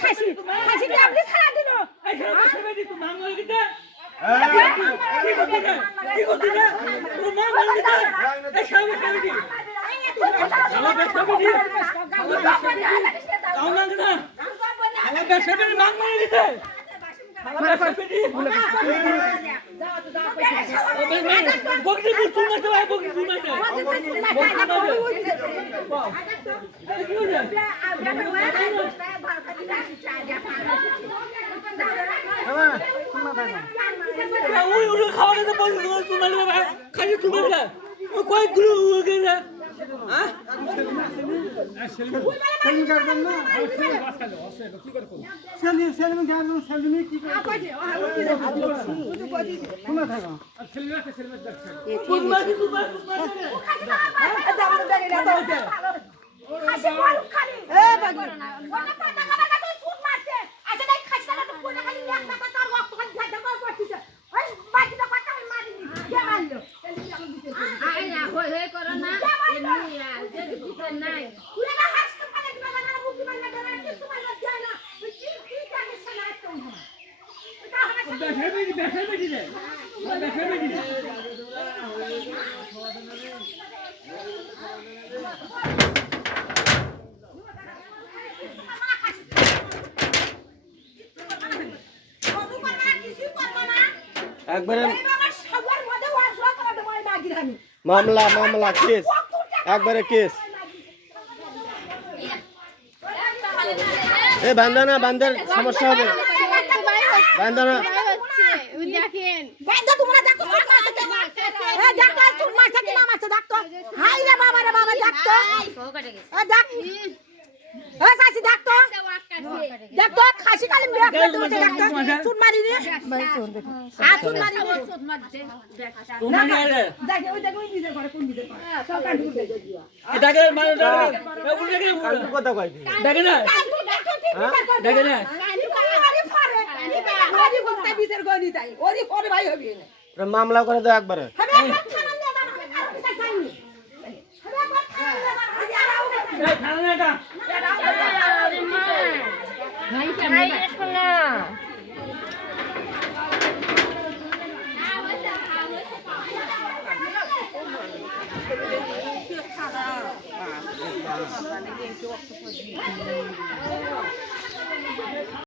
খাসি খাসি কি আপনি ছাড়া দিন একবারে মামলা মামলা কেস একবারে কেস এ বান্দানা বান্দার সমস্যা হবে বান্দানা দেখেন বান্দা তোমরা দেখো সুট মারছে এ দেখো সুট মারছে কি না মারছে দেখো হাই রে বাবা রে বাবা দেখো এ দেখ এ সাসি দেখো দেখো খাসি কালি ব্যাগ করতে হচ্ছে দেখো সুট মারি রে ভাই সুট দেখো আ সুট মারি রে সুট মারছে না দেখ ওই দেখো ওই নিজে করে কোন নিজে করে সব কাটু দে দিও এ দেখে মানে কালকে কথা কই দেখে না দেখে না মামলা করে দাও একবারে